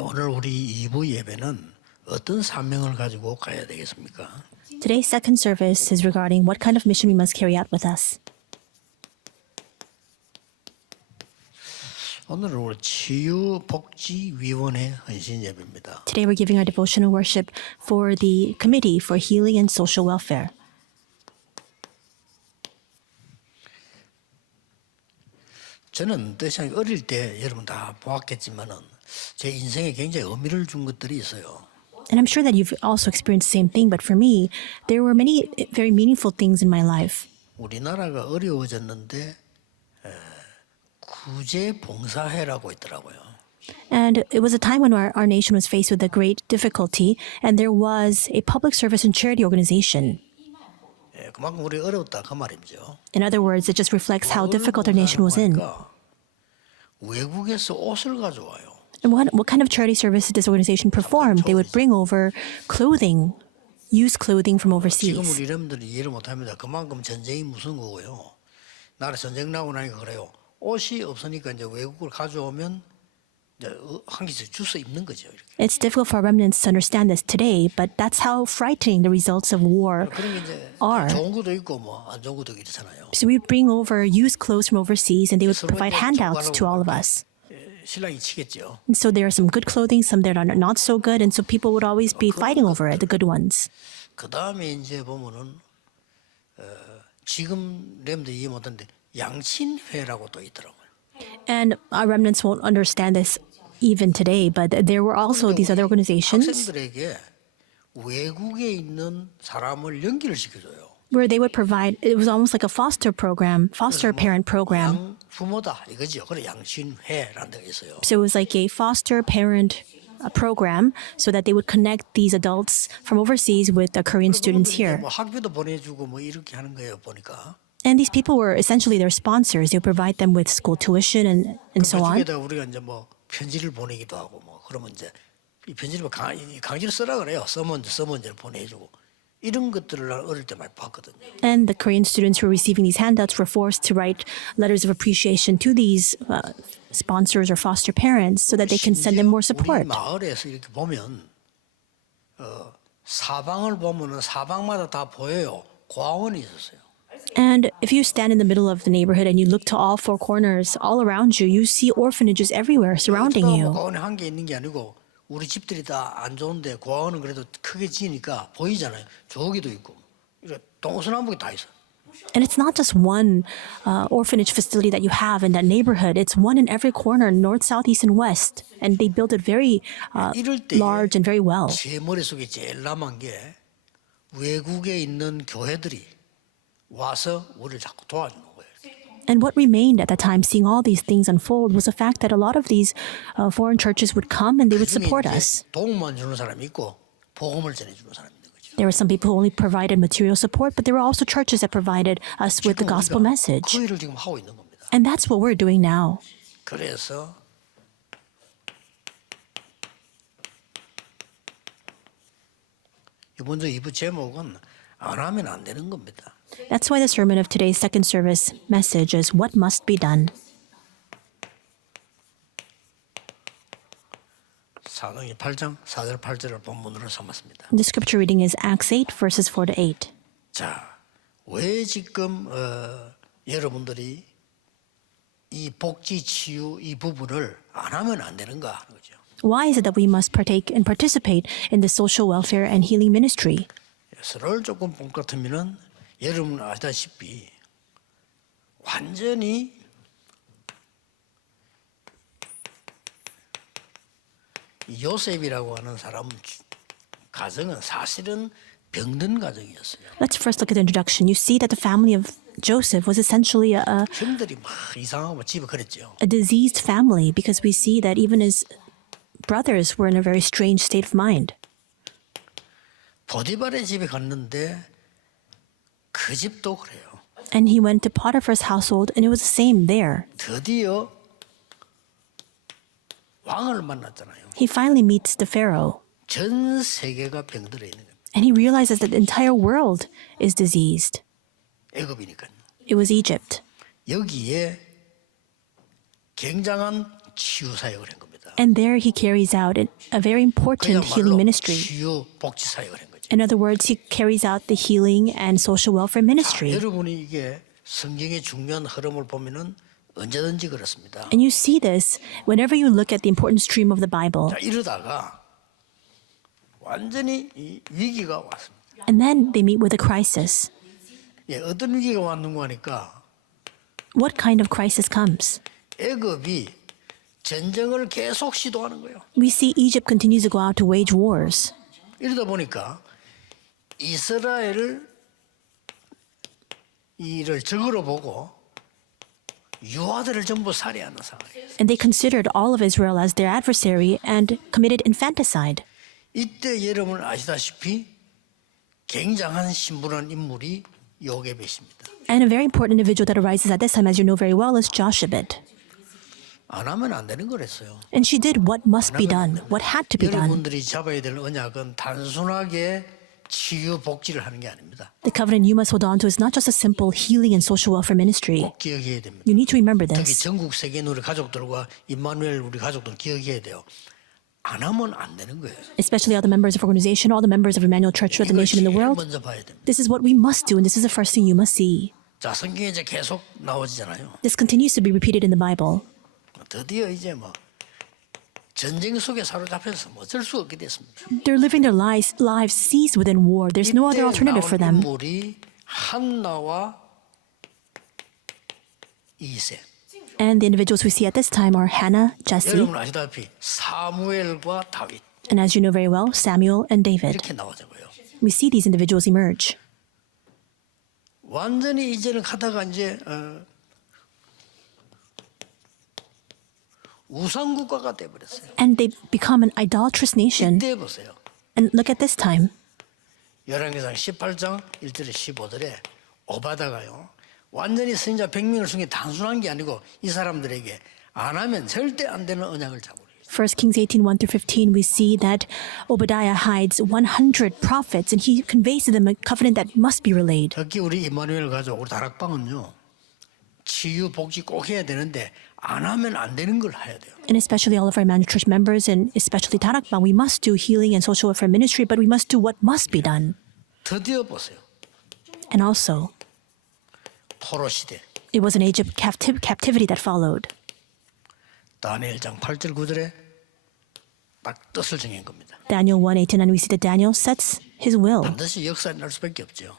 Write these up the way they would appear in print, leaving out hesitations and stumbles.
오늘 우리 2부 예배는 어떤 사명을 가지고 가야 되겠습니까? Today's second service is regarding what kind of mission we must carry out with us. 오늘은 우리 치유복지위원회 헌신 예배입니다. Today we're giving our devotional worship for the Committee for Healing and Social Welfare. 저는 뜻이 어릴 때 여러분 다 보았겠지만은 제 인생에 굉장히 의미를 준 것들이 있어요. And I'm sure that you've also experienced the same thing, but for me, there were many very meaningful things in my life. 우리나라가 어려워졌는데 구제봉사회라고 있더라고요. And it was a time when our nation was faced with a great difficulty, and there was a public service and charity organization. 그만큼 우리 어려웠다 그 말이죠. In other words, it just reflects how difficult our nation was in. 외국에서 옷을 가져와요. And what kind of charity service did this organization perform? They would bring over clothing, used clothing from 지금 overseas. 우리 여러분들이 이해를 못합니다. 그만큼 전쟁이 무서운 거고요. 나라 전쟁 나고 나니까 그래요. 옷이 없으니까 이제 외국을 가져오면 이제 한 개씩 주워 입는 거죠. 이렇게. It's difficult for our remnants to understand this today, but that's how frightening the results of war 그런 게 이제 are. 좋은 것도 있고 뭐 안 좋은 것도 있잖아요. So we would bring over used clothes from overseas, and they would provide handouts to all of us. 신랑이 치겠죠. And so there are some good clothing, some that are not so good, and so people would always be fighting over it, the good ones. 그 다음에 이제 보면은 지금 렘도 이해 못하는데 양친회라고 또 있더라고요. And our remnants won't understand this even today, but there were also these other organizations 학생들에게 외국에 있는 사람을 연기를 시켜줘요. where they would provide, it was almost like a foster program, foster parent program. 양부모다 이거죠. 그래 양친회라는 데가 있어요. So it was like a foster parent program so that they would connect these adults from overseas with the Korean students here. 뭐 학비도 보내주고 뭐 이렇게 하는 거예요 보니까. And these people were essentially their sponsors. They would provide them with school tuition and so on. 그중에다 우리가 이제 뭐 편지를 보내기도 하고 뭐 그러면 이제 이 편지를 강제로 쓰라 그래요. 서문지를 보내주고 이런 것들을 어릴 때 많이 봤거든요. And the Korean students who were receiving these handouts were forced to write letters of appreciation to these sponsors or foster parents so that they can send them more 우리 support. 마을에서 이렇게 보면 사방을 보면은 사방마다 다 보여요. 고아원이 있었어요. And if you stand in the middle of the neighborhood and you look to all four corners, all around you, you see orphanages everywhere surrounding you. 고아원에 한 개 있는 게 아니고 우리 집들이 다 안 좋은데 고아원은 그래도 크게 지으니까 보이잖아요. 저기도 있고 동서남북에 다 있어. And it's not just one orphanage facility that you have in that neighborhood. It's one in every corner, north, south, east, and west. And they built it very large and very well. 제 머릿속에 제일 남은 게 외국에 있는 교회들이 와서 우리를 자꾸 도와주는 거예요. And what remained at that time, seeing all these things unfold, was the fact that a lot of these foreign churches would come and they would support us. 도움만 주는 사람이 있고 복음을 전해주는 사람이 있는 거죠. There were some people who only provided material support, but there were also churches that provided us with the gospel message. 그 일을 지금 하고 있는 겁니다. And that's what we're doing now. 그래서 이번 주 2부 제목은 안 하면 안 되는 겁니다. That's why the sermon of today's second service message is What Must Be Done. 사도행전 8장 4절 8절을 본문으로 삼았습니다. The scripture reading is Acts 8, verses 4 to 8. 자, 왜 지금 여러분들이 이 복지 치유 이 부분을 안 하면 안 되는가 하는 거죠. Why is it that we must partake and participate in the social welfare and healing ministry? 예수를 조금 본 것 같으면은 여러분 아시다시피 완전히 요셉이라고 하는 사람 가정은 사실은 병든 가정이었어요. Let's first look at the introduction. You see that the family of Joseph was essentially 형들이 막 이상하고 집에 그랬죠. a diseased family because we see that even his brothers were in a very strange state of mind. 보디발의 집에 갔는데 그 집도 그래요. And he went to Potiphar's household and it was the same there. 드디어 왕을 만났잖아요. He finally meets the Pharaoh 전 세계가 병들어 있는 거예요. and he realizes that the entire world is diseased. 애굽이니까요. It was Egypt. 여기에 굉장한 치유 사역을 한 겁니다. And there he carries out a very important healing 그야말로 ministry. 치유 복지 사역을 한 거죠. In other words, he carries out the healing and social welfare ministry. 여러분이 이게 성경의 중요한 흐름을 보면은 언제든지 그렇습니다. And you see this whenever you look at the important stream of the Bible. 자, 이러다가 완전히 이 위기가 왔습니다. And then they meet with a crisis. 예, 어떤 위기가 왔는가 하니까 What kind of crisis comes? 애굽이 전쟁을 계속 시도하는 거예요. We see Egypt continues to go out to wage wars. 이러다 보니까 이스라엘을 이를 적으로 보고 유아들을 전부 살해하는 상황이에요. And they considered all of Israel as their adversary and committed infanticide. 이때 여러분 아시다시피 굉장한 신분한 인물이 요게벳입니다. And a very important individual that arises at this time, as you know very well, is Joshebed. 안 하면 안 되는 거랬어요. And she did what must be done, what had to be done. 여러분들이 잡아야 될 언약은 단순하게 치유 복지를 하는 게 아닙니다. The covenant you must hold on to is not just a simple healing and social welfare ministry. 꼭 기억해야 됩니다. You need to remember 특히 this. 전국 세계인 우리 가족들과 임마누엘 우리 가족들 기억해야 돼요. 안 하면 안 되는 거예요. Especially all the members of organization, all the members of Emmanuel Church throughout the 이걸 nation in the 제일 world. 먼저 봐야 됩니다. This is what we must do, and this is the first thing you must see. 자, 성경에 이제 계속 나오잖아요. This continues to be repeated in the Bible. 드디어 이제 뭐 전쟁 속에 사로잡혀서 뭐 어쩔 수 없게 됐습니다. They're living their lives seized within war. There's no other 이때 alternative for 나온 them. 인물이 한나와 이세. And the individuals we see at this time are Hannah, Jesse, 여러분 아시다시피 사무엘과 다윗 and as you know very well, Samuel and David. 이렇게 나오자고요. We see these individuals emerge. 완전히 이제는 가다가 이제 우상국가가 돼버렸어요. And they become an idolatrous nation. 이때 보세요. And look at this time. 열왕기상 18장 1절에 15절에 오바다가요. 완전히 선지자 100명을 중에 단순한 게 아니고 이 사람들에게 안 하면 절대 안 되는 언약을 잡으려. 1 Kings 18, 1 through 15, we see that Obadiah hides 100 prophets and he conveys to them a covenant that must be relayed. 특히 우리 임마누엘 가족 우리 다락방은요. 치유 복지 꼭 해야 되는데 안 하면 안 되는 걸 해야 돼요. And especially all of our Emmanuel Church members and especially Tarakbang, we must do healing and social welfare ministry, but we must do what must be done. 드디어 보세요. And also, 포로 시대. it was an age of captivity that followed. 다니엘장 8절 9절에 딱 뜻을 정한 겁니다. Daniel 1:8-9, we see that Daniel sets his will. 반드시 역사에 날 수밖에 없죠.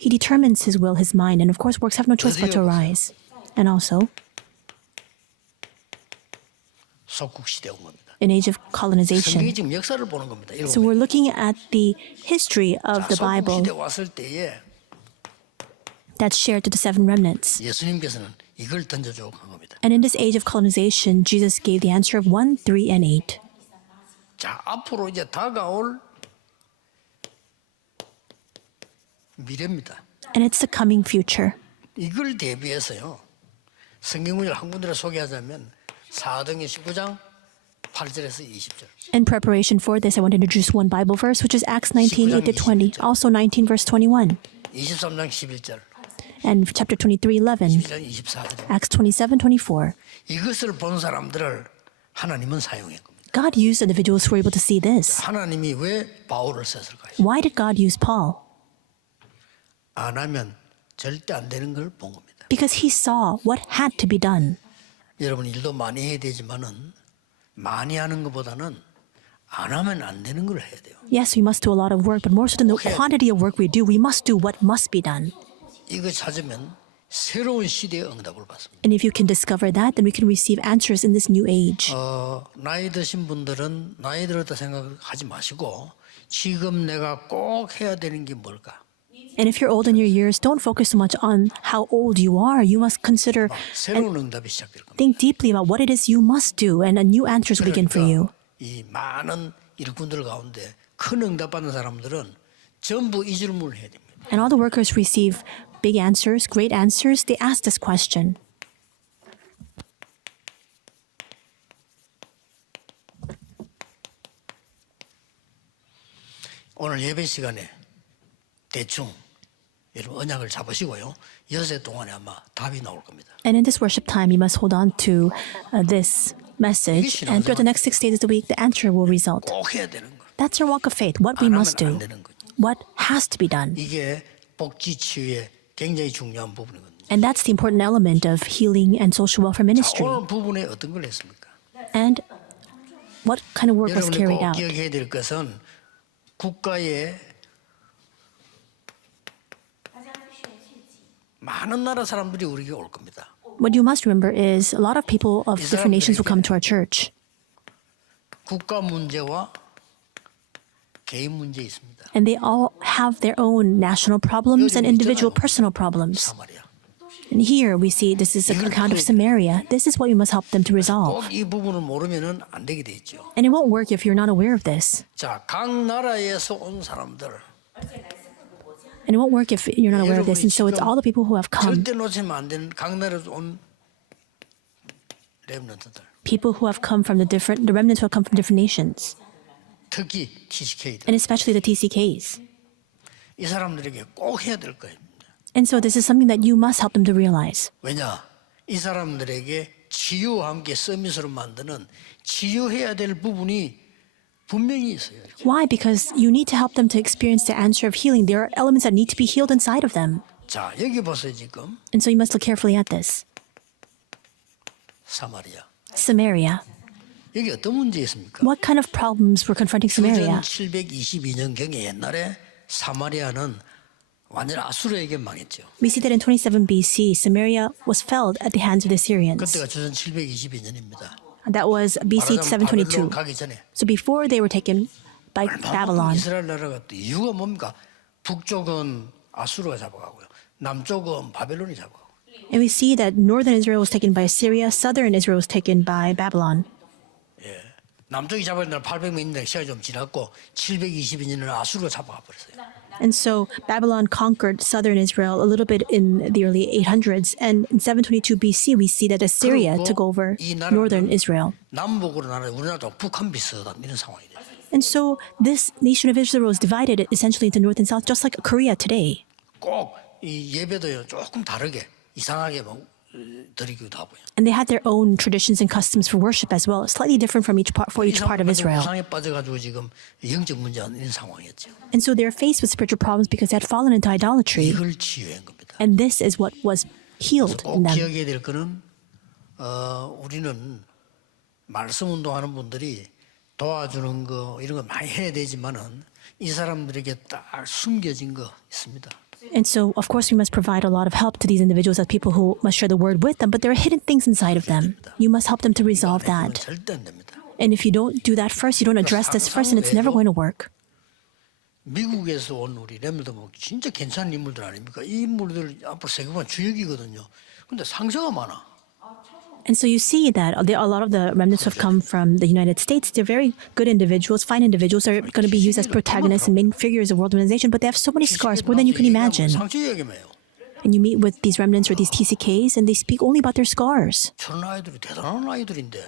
He determines his will, his mind, and of course works have no choice but to arise. And also, 속국 시대 온 겁니다. an age of 성경이 colonization. 지금 역사를 보는 겁니다. So we're looking at the history of the 속국 Bible 시대 왔을 때에 that's shared to the seven remnants. 예수님께서는 이걸 던져주고 간 겁니다. And in this age of colonization, Jesus gave the answer of 1, 3, and 8. 자, 앞으로 이제 다가올 미래입니다. And it's the coming future. 이걸 대비해서요. 성경 구절 한 군데를 소개하자면 사도행전 19장 8절에서 20절. In preparation for this, I want to introduce one Bible verse, which is Acts 19, 8 to 20. Also 19, verse 21. 23장 11절. And chapter 23, 11. 12장 24절. Acts 27, 24. 이것을 본 사람들을 하나님은 사용한 겁니다. God used individuals who were able to see this. 하나님이 왜 바울을 썼을까요? Why did God use Paul? 안 하면 절대 안 되는 걸 본 겁니다. Because he saw what had to be done. 여러분 일도 많이 해야 되지만은 많이 하는 것보다는 안 하면 안 되는 걸 해야 돼요. Yes, we must do a lot of work, but more so than the quantity of work we do, we must do what must be done. 이거 찾으면 새로운 시대의 응답을 받습니다. And if you can discover that, then we can receive answers in this new age. 나이 드신 분들은 나이 들었다 생각하지 마시고 지금 내가 꼭 해야 되는 게 뭘까? And if you're old in your years, don't focus so much on how old you are. You must consider 새로운 응답이 시작될 겁니다. think deeply about what it is you must do, and a new answers will begin for you. 이 많은 일꾼들 가운데 큰 응답 받는 사람들은 전부 이 질문을 해야 됩니다. And all the workers receive big answers, great answers. They ask this question. 오늘 예배 시간에 대충 여러분 언약을 잡으시고요. 여세 동안에 아마 답이 나올 겁니다. And in this worship time, you must hold on to this message, and throughout the next 6 days of the week, the answer will result. 꼭 해야 되는 거. That's your walk of faith, what we 안 must 하면 안 do, 되는 거죠. what has to be done. 이게 복지 치유의 굉장히 중요한 부분이거든요. And that's the important element of healing and social welfare 자, ministry. 오늘 부분에 어떤 걸 했습니까? And what kind of work was 여러분이 carried 꼭 out? 기억해야 될 것은 국가에 많은 나라 사람들이 우리에게 올 겁니다. What you must remember is a lot of people of different nations will come to our church. 국가 문제와 개인 문제 있습니다. And they all have their own national problems and individual personal problems. 사마리아. And here we see this is an account of Samaria. This is what we must help them to resolve. 꼭 이 부분을 모르면은 안 되게 돼 있죠. And it won't work if you're not aware of this. 자, 각 나라에서 온 사람들 And it won't work if you're not aware of this. And so it's all the people who have come, 절대 놓치면 안 되는 각 나라에서 온 렘넌트들, people who have come from the remnants who have come from different nations, 특히 TCK들. and especially the TCKS. 이 사람들에게 꼭 해야 될 거예요. And so this is something that you must help them to realize. 왜냐? 이 사람들에게 치유와 함께 서밋으로 만드는 치유해야 될 부분이 분명히 있어요. Why? Because you need to help them to experience the answer of healing. There are elements that need to be healed inside of them. 자, 여기 보세요 지금 And so you must look carefully at this. 사마리아. Samaria. 여기 어떤 문제 있습니까? What kind of problems were confronting Samaria? 722년경에 옛날에 사마리아는 완전 아수르에게 망했죠. We see that in 27 BC, Samaria was felled at the hands of the Syrians. 그때가 주전 722년입니다. That was BC 722. 가기 전에 So before they were taken by Babylon. 이스라엘 나라가 또 이유가 뭡니까? 북쪽은 아수르가 잡아가고요. 남쪽은 바벨론이 잡아가고. And we see that northern Israel was taken by Assyria, southern Israel was taken by Babylon. 예. 남쪽이 잡아야 되는 800년대 시간이 좀 지났고 722년에는 아수르가 잡아가 버렸어요. And so Babylon conquered southern Israel a little bit in the early 800s. And in 722 BC, we see that Assyria took over northern Israel. 남북으로 나눠 우리나라도 북한 비슷하다 이런 상황이 돼요. And so this nation of Israel was divided essentially into north and south, just like Korea today. 꼭 이 예배도요 조금 다르게 이상하게 막 드리기도 하고요. And they had their own traditions and customs for worship as well, slightly different from each part of Israel. 우상에 빠져가지고 지금 영적 문제 이런 상황이었죠. And so they're faced with spiritual problems because they had fallen into idolatry. 이걸 치유한 겁니다. And this is what was healed 꼭 in them. 기억해야 될 거는 우리는 말씀 운동하는 분들이 도와주는 거 이런 거 많이 해야 되지만은 이 사람들에게 딱 숨겨진 거 있습니다. And so, of course, we must provide a lot of help to these individuals as people who must share the word with them, but there are hidden things inside of them. You must help them to resolve 이건 that. 절대 안 됩니다. And if you don't do that first, you don't address this first, and it's never going to work. 미국에서 온 우리 렘들 뭐 진짜 괜찮은 인물들 아닙니까? 이 인물들 앞으로 세계관 주역이거든요. 근데 상처가 많아. And so you see that a lot of the remnants who have come from the United States, they're very good individuals, fine individuals, are going to be used as protagonists and main figures of world organization, but they have so many scars, more than you can imagine. 상처 얘기만 해요. And you meet with these remnants or these TCKs, and they speak only about their scars. 저런 아이들이 대단한 아이들인데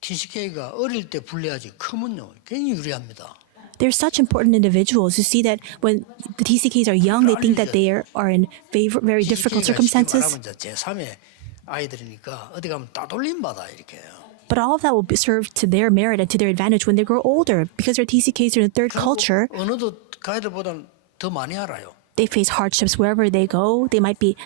TCK가 어릴 때 불리하지 크면요 굉장히 유리합니다. They're such important individuals. You see that when the TCKs are young, they think that they are in very difficult circumstances. 제3의 아이들이니까 어디 가면 따돌림 받아 이렇게 해요. But all of that will be served to their merit and to their advantage when they grow older, because their TCKs are in a third culture. 언어도 가이드보다는 더 많이 알아요. They face hardships wherever they go. They might be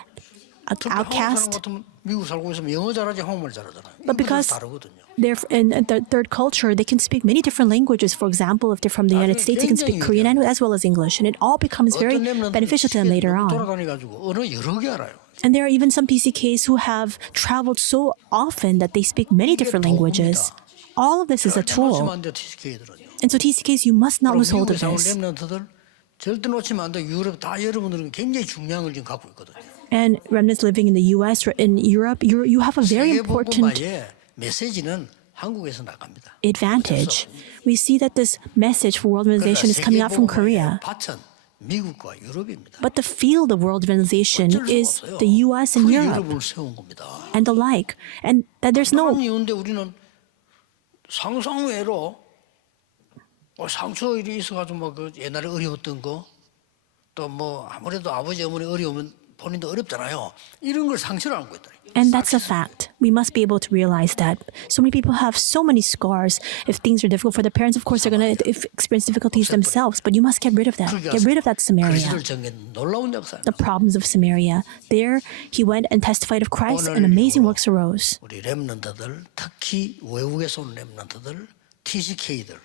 outcast. 미국 살고 있으면 영어 잘하지 한국말 잘하잖아요. But because 다르거든요. they're in the third culture, they can speak many different languages. For example, if they're from the United States, they can speak Korean as well as English, and it all becomes very beneficial to them later on. 돌아다니가지고 언어 여러 개 알아요. And there are even some TCKs who have traveled so often that they speak many different languages. All of this is a tool. And so TCKs, you must not lose hold of this. 절대 놓치면 안 돼. 유럽 다 여러분들은 굉장히 중요한 걸 지금 갖고 있거든요. And remnants living in the US or in Europe, you have a very important 메시지는 한국에서 나갑니다. advantage. We see that this message for world organization is coming out from Korea. 미국과 유럽입니다. But the field of world organization is the US and Europe and the like. And that there's no... 이유인데 우리는 상상외로 상처 일이 있어가지고 뭐 그 옛날에 어려웠던 거 또 뭐 아무래도 아버지 어머니 어려우면 본인도 어렵잖아요. 이런 걸 상처를 안고 있다. And that's a fact. We must be able to realize that. So many people have so many scars. If things are difficult for their parents, of course, they're going to experience difficulties themselves, but you must get rid of that. Get rid of that Samaria. 그리스도를 전개한 놀라운 역사입니다. The problems of Samaria. There, he went and testified of Christ, and amazing works arose. 우리 렘넌트들, 특히 외국에서 온 렘넌트들, TCK들,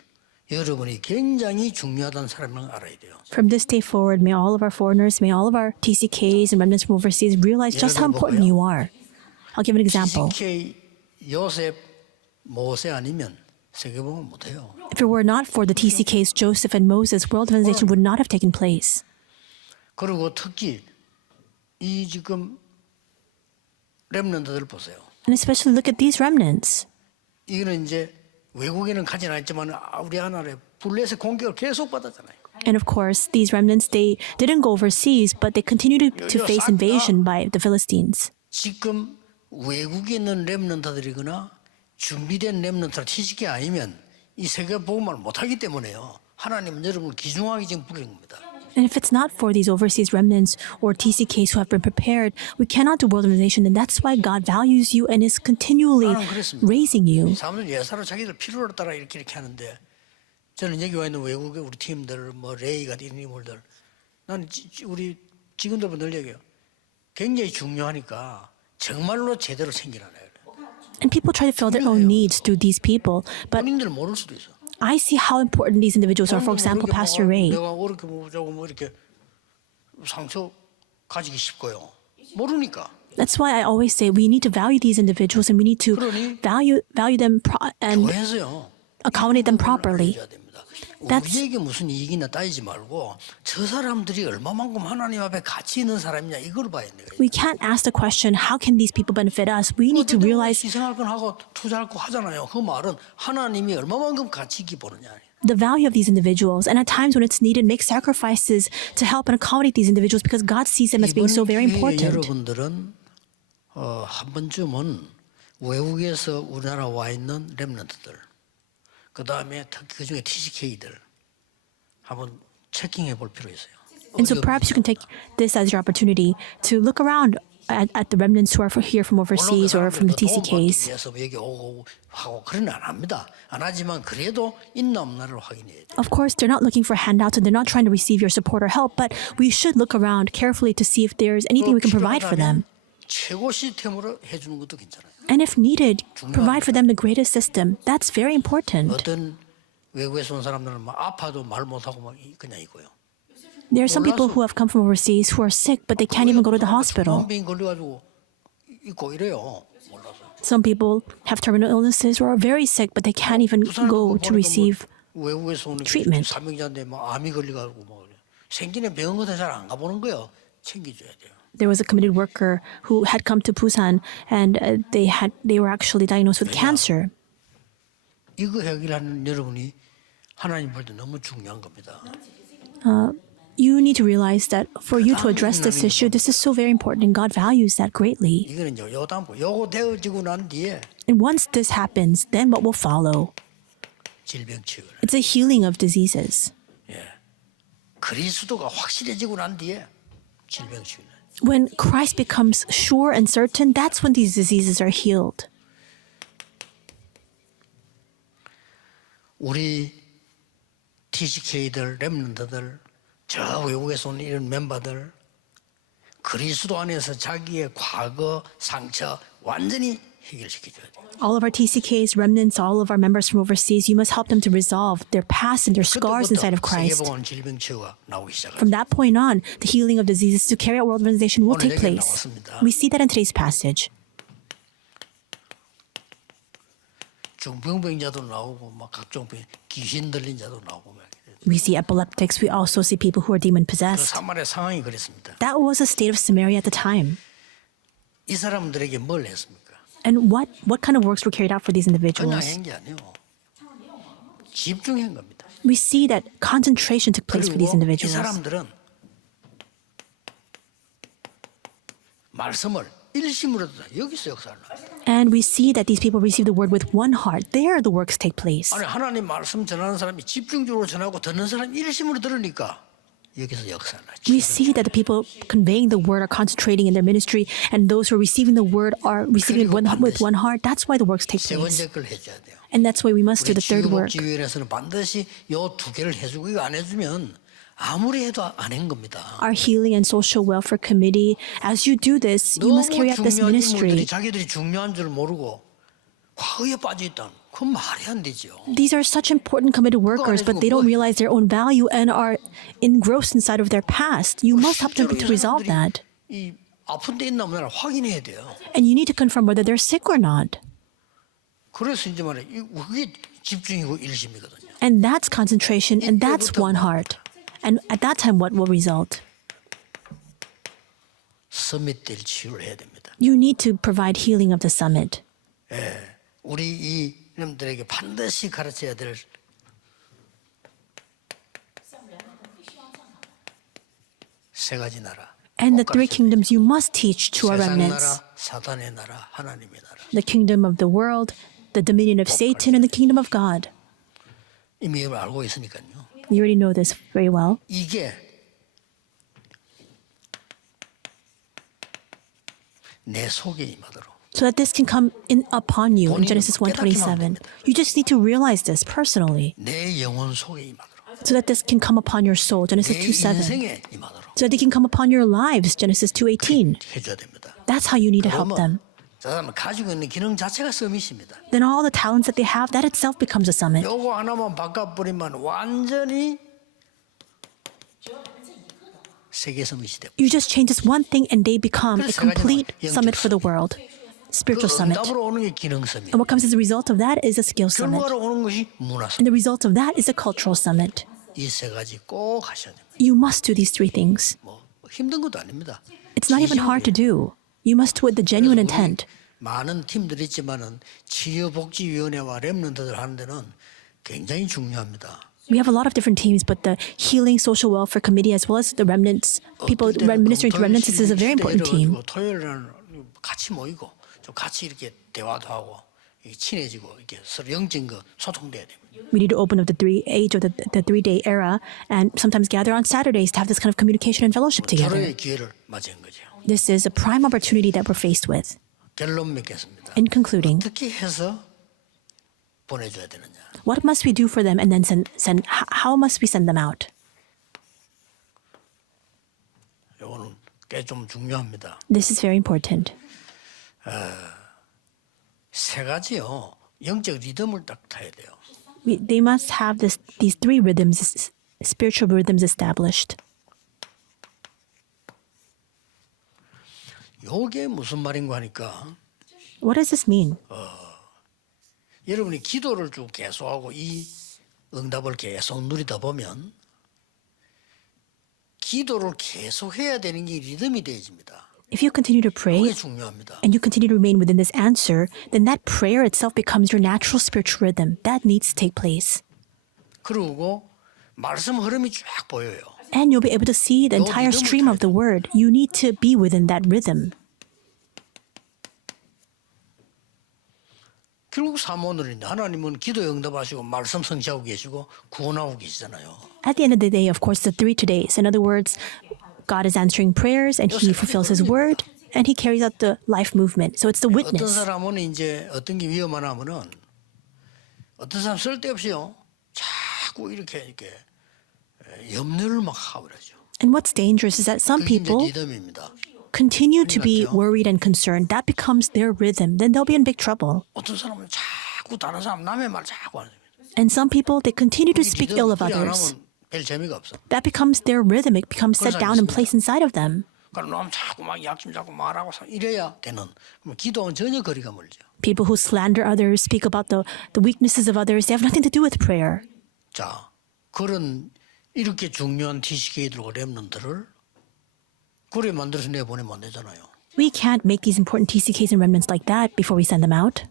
여러분이 굉장히 중요하다는 사람을 알아야 돼요. From this day forward, may all of our foreigners, may all of our TCKs and remnants from overseas realize just how important you are. I'll give an example. TCK 요셉 모세 아니면 세계복음 못해요. If it were not for the TCKs, Joseph and Moses, world organization would not have taken place. 그리고 특히 이 지금 렘넌트들 보세요. And especially look at these remnants. 이거는 이제 외국에는 가진 않았지만 우리 하나의 블레셋 공격을 계속 받았잖아요. And of course, these remnants, they didn't go overseas, but they continued to face invasion by the Philistines. 지금 외국에 있는 렘넌트들이거나 준비된 렘넌트나 TCK 아니면 이 세계 복음을 못하기 때문에요. 하나님은 여러분을 귀중하게 지금 부르는 겁니다. And if it's not for these overseas remnants or TCKs who have been prepared, we cannot do world organization. And that's why God values you and is continually raising you. 사람들 예사로 자기들 필요를 따라 이렇게 하는데 저는 여기 와 있는 외국의 우리 팀들, 뭐 레이 같은 이런 인물들, 나는 우리 직원들분 늘 얘기해요. 굉장히 중요하니까 정말로 제대로 챙기라는 거예요. And people try to fill their own needs through these people. But 본인들 모를 수도 있어. I see how important these individuals are. For example, Pastor Ray. 내가 어렵게 뭐 조금 이렇게 상처 가지기 쉽고요. 모르니까. That's why I always say we need to value these individuals and we need to value them and 교회에서요. accommodate them properly. 우리에게 무슨 이익이나 따지지 말고 저 사람들이 얼마만큼 하나님 앞에 가치 있는 사람이냐 이걸 봐야 돼요. We can't ask the question, how can these people benefit us? We need to realize 희생할 건 하고 투자할 거 하잖아요. 그 말은 하나님이 얼마만큼 가치 있게 보느냐. the value of these individuals. And at times when it's needed, make sacrifices to help and accommodate these individuals because God sees them as being so very important. 여러분들은 한 번쯤은 외국에서 우리나라 와 있는 렘넌트들 그 다음에 특히 그 중에 TCK들 한번 체킹해 볼 필요 있어요. And so perhaps you can take this as your opportunity to look around at the remnants who are here from overseas or from the TCKs. 여기 오고 하고 그런 안 합니다. 안 하지만 그래도 있나 없나를 확인해야 돼요. Of course, they're not looking for handouts and they're not trying to receive your support or help, but we should look around carefully to see if there's anything we can provide for them. 최고 시스템으로 해주는 것도 괜찮아요. And if needed, provide for them the greatest system. That's very important. 어떤 외국에서 온 사람들은 막 아파도 말 못하고 막 그냥 있고요. There are some people who have come from overseas who are sick, but they can't even go to the hospital. 병 걸려가지고 있고 이래요. 몰라서. Some people have terminal illnesses or are very sick, but they can't even go to receive 외국에서 오는 treatment. 사명자인데 막 암이 걸려가지고 막 생기는 병원 같은 잘 안 가보는 거예요. 챙겨줘야 돼요. There was a committed worker who had come to Busan, and they were actually diagnosed with cancer. 이거 해결하는 여러분이 하나님 볼 때 너무 중요한 겁니다. You need to realize that for you to address this issue, this is so very important, and God values that greatly. 이거는요, 요거 되어지고 난 뒤에 And once this happens, then what will follow? 질병 치유를. It's a healing of diseases. 예, 그리스도가 확실해지고 난 뒤에 질병 치유는. When Christ becomes sure and certain, that's when these diseases are healed. 우리 TCK들, 렘넌트들, 저 외국에서 온 이런 멤버들 그리스도 안에서 자기의 과거 상처 완전히 해결시켜줘야 돼요. All of our TCKs, remnants, all of our members from overseas, you must help them to resolve their past and their scars inside of Christ. 세계복음 질병 치유가 나오기 시작합니다. From that point on, the healing of diseases to carry out world organization will take place. We see that in today's passage. 중풍병자도 나오고 막 각종 병, 귀신 들린 자도 나오고 막. We see epileptics. We also see people who are demon 그 possessed. 사마리아 상황이 그랬습니다. That was the state of Samaria at the time. 이 사람들에게 뭘 했습니까? And what kind of works were carried out for these 그냥 individuals? 한 게 아니에요. 집중한 겁니다. We see that concentration took place for these 그리고 이 individuals. 사람들은 말씀을 일심으로 듣다. 여기서 역사를 나요. And we see that these people receive the word with one heart. There the works take place. 아니 하나님 말씀 전하는 사람이 집중적으로 전하고 듣는 사람이 일심으로 들으니까 여기서 역사를 We see that the people conveying the word are concentrating in their ministry, and those who are receiving the word are receiving it with one heart. That's why the works take 세 place. 번째 걸 해줘야 돼요. And that's why we must do 우리 the third work. 지유복지위원회에서는 반드시 요 두 개를 해주고 이거 안 해주면 아무리 해도 안 한 겁니다. Our Healing and Social Welfare Committee, as you do this, you must carry out this 중요한 ministry. 인물들이 자기들이 중요한 줄 모르고 화의에 빠져 있다. 그건 말이 안 되죠. These are such important committed workers, but they don't realize their own value and are engrossed inside of their past. You must help them to resolve that. 이 아픈 데 있나 없나 확인해야 돼요. And you need to confirm whether they're sick or not. 그래서 이제 말해 그게 집중이고 일심이거든요. And that's concentration, and that's one heart. And at that time, what will result? 서밋될 치유를 해야 됩니다. You need to provide healing of the summit. 우리 이 이놈들에게 반드시 가르쳐야 될 세 가지 나라. And the three kingdoms you must teach to our 세상 remnants. 나라, 사탄의 나라, 하나님의 나라. The kingdom of the world, the dominion of Satan, and the kingdom of God. 이미 이걸 알고 있으니까요. You already know this very well. 이게 내 속에 임하도록. So that this can come in upon you in Genesis 1:27. You just need to realize this personally. 내 영혼 속에 임하도록. So that this can come upon your soul, Genesis 내 2:7. 인생에 임하도록. So that they can come upon your lives, Genesis 2:18. 해줘야 됩니다. That's how you need to help them. 저 사람은 가지고 있는 기능 자체가 서밋입니다. Then all the talents that they have, that itself becomes a summit. 요거 하나만 바꿔버리면 완전히 세계 서밋이 되고 You just change this one thing and they become a 그래서 세 가지는 complete 영적 summit for the summit. world. 그 Spiritual summit. 응답으로 오는 게 기능 서밋. And what comes as a result of that is a skill summit. 결과로 오는 것이 문화 And 서밋. the result of that is a cultural summit. 이 세 가지 꼭 하셔야 됩니다. You must do these three things. 뭐 힘든 것도 아닙니다. It's not even hard to do. You must do it with the genuine intent. 많은 팀들이 있지만은 치유복지위원회와 렘넌트들 하는 데는 굉장히 중요합니다. We have a lot of different teams, but the Healing Social Welfare Committee, as well as the remnants, people ministering to remnants, this is a very important team. 토요일에는 같이 모이고 좀 같이 이렇게 대화도 하고 친해지고 이렇게 서로 영적인 거 소통돼야 됩니다. We need to open up the age of the 3-day era and sometimes gather on Saturdays to have this kind of communication and fellowship together. 서로의 기회를 맞은 거죠. This is a prime opportunity that we're faced with. 결론 맺겠습니다. In concluding, 어떻게 해서 보내줘야 되느냐? what must we do for them and then how must we send them out? 이거는 꽤 좀 중요합니다. This is very important. 세 가지요. 영적 리듬을 딱 타야 돼요. They must have these three rhythms, spiritual rhythms established. 이게 무슨 말인가 하니까 What does this mean? 여러분이 기도를 쭉 계속하고 이 응답을 계속 누리다 보면 기도를 계속해야 되는 게 리듬이 되어집니다. If you continue to pray 그게 중요합니다. and you continue to remain within this answer, then that prayer itself becomes your natural spiritual rhythm. That needs to take place. 그리고 말씀 흐름이 쫙 보여요. And you'll be able to see the entire stream of the word. You need to be within that rhythm. 결국 사모들인데 하나님은 기도 응답하시고 말씀 성취하고 계시고 구원하고 계시잖아요. At the end of the day, of course, the 3 todays. In other words, God is answering prayers and He fulfills His word and He carries out the life movement. So it's the 어떤 witness. 사람은 이제 어떤 게 위험하냐면은 어떤 사람 쓸데없이요 자꾸 이렇게 염려를 막 하고 그러죠. And what's dangerous is that some 그게 이제 people 리듬입니다. continue to be worried and concerned. That becomes their rhythm. Then they'll be in big trouble. 어떤 사람은 자꾸 다른 사람 남의 말 자꾸 하는 거예요. And some people, they continue to speak ill of 안 others. 하면 별 재미가 없어. That becomes their rhythm. It becomes set down and placed inside of them. 그러니까 남 자꾸 막 약점 자꾸 말하고 이래야 되는. 그럼 기도는 전혀 거리가 멀죠. People who slander others, speak about the weaknesses of others, they have nothing to do with prayer. 자, 그런 이렇게 중요한 TCK들과 렘넌트를 그래 만들어서 내보내면 안 되잖아요. We can't make these important TCKs and remnants like that before we send them out.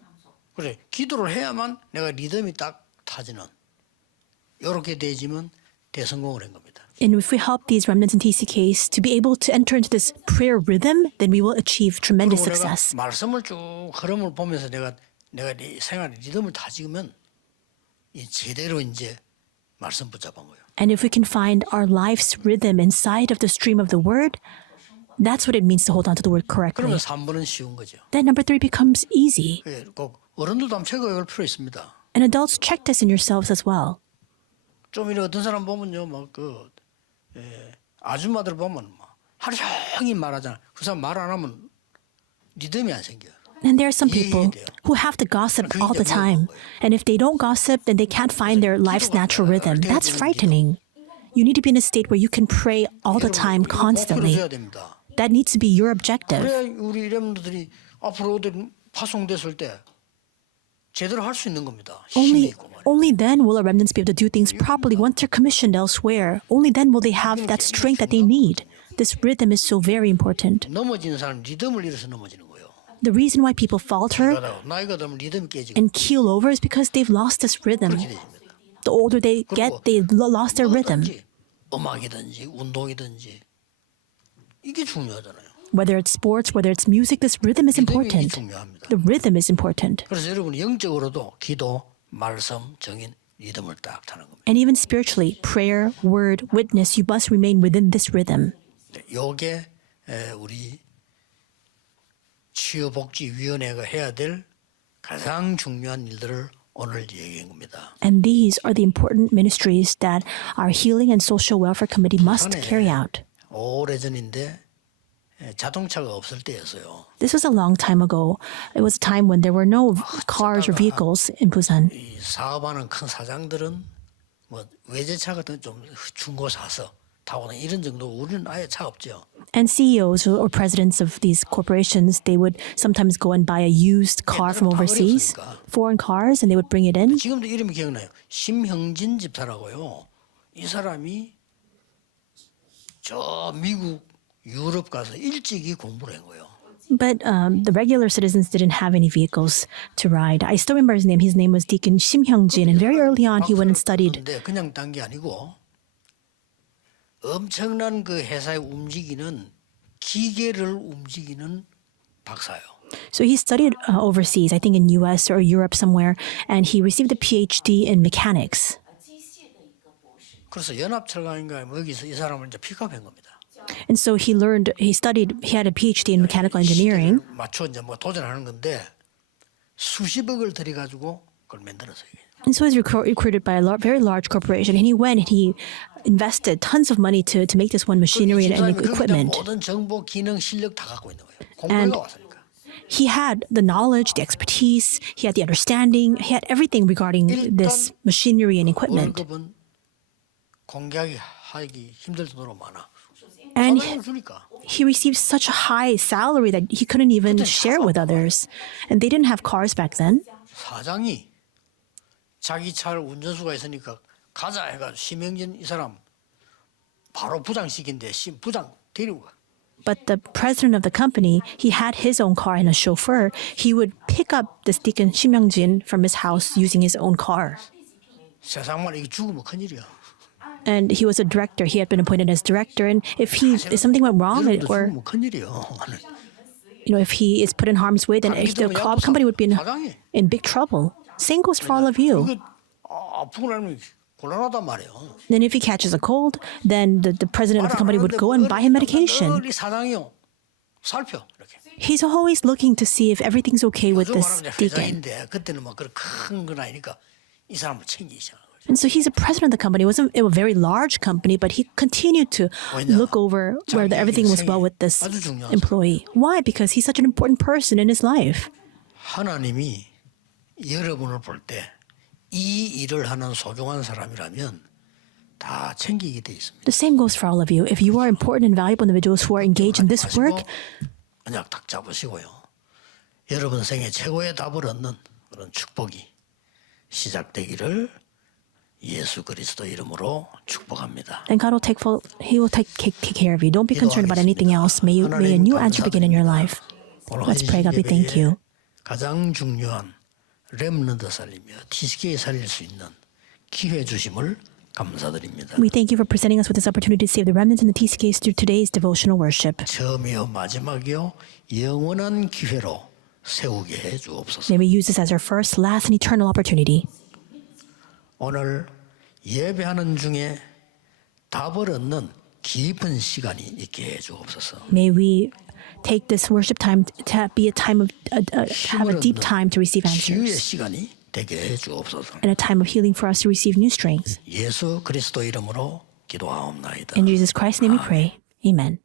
그래, 기도를 해야만 내가 리듬이 딱 타지는 이렇게 되지면 대성공을 한 겁니다. And if we help these remnants and TCKs to be able to enter into this prayer rhythm, then we will achieve tremendous 그리고 내가 success. 말씀을 쭉 흐름을 보면서 내가 내 생활의 리듬을 타지면 이 제대로 이제 말씀 붙잡은 거예요. And if we can find our life's rhythm inside of the stream of the word, that's what it means to hold on to the word correctly. 그러면 3번은 쉬운 거죠. Then number 3 becomes easy. 예, 꼭 어른들도 한번 체크해볼 필요 있습니다. And adults, check this in yourselves as well. 좀 이런 어떤 사람 보면요, 아줌마들 보면 하루 종일 말하잖아. 그 사람 말 안 하면 리듬이 안 생겨요. And there are some people who have to gossip all the time. And if they don't gossip, then they can't find their life's natural rhythm. That's frightening. You need to be in a state where you can pray all the time, constantly. That needs to be your objective. 그래야 우리 렘너들이 앞으로 파송됐을 때 제대로 할 수 있는 겁니다. 힘이 있고 말이에요. Only then will our remnants be able to do things properly once they're commissioned elsewhere. Only then will they have that strength that they need. This rhythm is so very important. 넘어지는 사람 리듬을 잃어서 넘어지는 거예요. The reason why people falter 나이가 들면 리듬이 깨지고 and keel over is because they've lost this rhythm. 그렇게 됩니다. The older they get, they lost their rhythm. 음악이든지 운동이든지 이게 중요하잖아요. Whether it's sports, whether it's music, this rhythm is important. 중요합니다. The rhythm is important. 그래서 여러분이 영적으로도 기도, 말씀, 정인, 리듬을 딱 타는 겁니다. And even spiritually, prayer, word, witness, you must remain within this rhythm. 이게 우리 치유복지위원회가 해야 될 가장 중요한 일들을 오늘 얘기한 겁니다. And these are the important ministries that our Healing and Social Welfare Committee must carry out. 오래전인데 자동차가 없을 때였어요. This was a long time ago. It was a time when there were no cars or vehicles in Busan. 이 사업하는 큰 사장들은 뭐 외제차 같은 좀 중고 사서 타고 다니는 이런 정도. 우리는 아예 차 없죠. And CEOs or presidents of these corporations, they would sometimes go and buy a used car from overseas, foreign cars, and they would bring it in. 지금도 이름이 기억나요. 심형진 집사라고요. 이 사람이 저 미국, 유럽 가서 일찍이 공부를 한 거예요. But the regular citizens didn't have any vehicles to ride. I still remember his name. His name was Deacon Shim Hyung-jin, and very early on he went and studied. 근데 그냥 딴 게 아니고 엄청난 그 회사에 움직이는 기계를 움직이는 박사예요. So he studied overseas, I think in US or Europe somewhere, and he received a PhD in mechanics. 그래서 연합철강인가 여기서 이 사람을 이제 픽업한 겁니다. And so he had a PhD in mechanical engineering. 맞춰 이제 뭐 도전하는 건데 수십억을 들여가지고 그걸 만들었어요. And so he was recruited by a very large corporation, and he went and he invested tons of money to make this one machinery and equipment. 모든 정보, 기능, 실력 다 갖고 있는 거예요. 공부가 왔으니까. He had the knowledge, the expertise, he had the understanding, he had everything regarding this machinery and equipment. 월급은 공개하기 힘들 정도로 많아. And 사장을 주니까. he received such a high salary that he couldn't even share with others. And they didn't have cars back then. 사장이 자기 차를 운전수가 있으니까 가자 해가지고 심형진 이 사람 바로 부장시킨데 부장 데리고 가. But the president of the company, he had his own car and a chauffeur. He would pick up this Deacon Shim Hyung-jin from his house using his own car. 세상만 이게 죽으면 큰일이야. And he was a director. He had been appointed as director. And if something went wrong, 여러분도 or 죽으면 큰일이야. if he is put in harm's way, then the company would be in big trouble. Same goes for all of you. 이거 아프고 나면 곤란하단 말이에요. Then if he catches a cold, then the president of the company would go and buy him medication. 늘 사장이요 살펴 이렇게. He's always looking to see if everything's okay with this deacon. 회장인데 그때는 막 그런 큰건 아니니까 이 사람을 챙기기 시작한 거죠. And so he's a president of the company. It wasn't a very large company, but he continued to look over whether everything was well with this employee. Why? Because he's such an important person in his life. 하나님이 여러분을 볼 때 이 일을 하는 소중한 사람이라면 다 챙기게 돼 있습니다. The same goes for all of you. If you are important and valuable individuals who are engaged in this work, 언약 딱 잡으시고요. 여러분 생애 최고의 답을 얻는 그런 축복이 시작되기를 예수 그리스도 이름으로 축복합니다. then God will He will take care of you. Don't be concerned about anything else. May a new answer begin in your life. Let's pray. God, we thank you. 가장 중요한 렘넌트 살리며 TCKS 살릴 수 있는 기회 주심을 감사드립니다. We thank you for presenting us with this opportunity to save the remnants in the TCKS through today's devotional worship. 처음이요 마지막이요 영원한 기회로 세우게 해 주옵소서. May we use this as our first, last, and eternal opportunity. 오늘 예배하는 중에 답을 얻는 깊은 시간이 있게 해 주옵소서. May we take this worship time to be a time of have a deep time to receive 치유의 answers 시간이 되게 해 주옵소서. and a time of healing for us to receive new strength. 예수 그리스도 이름으로 기도하옵나이다. In Jesus Christ's name we pray. Amen.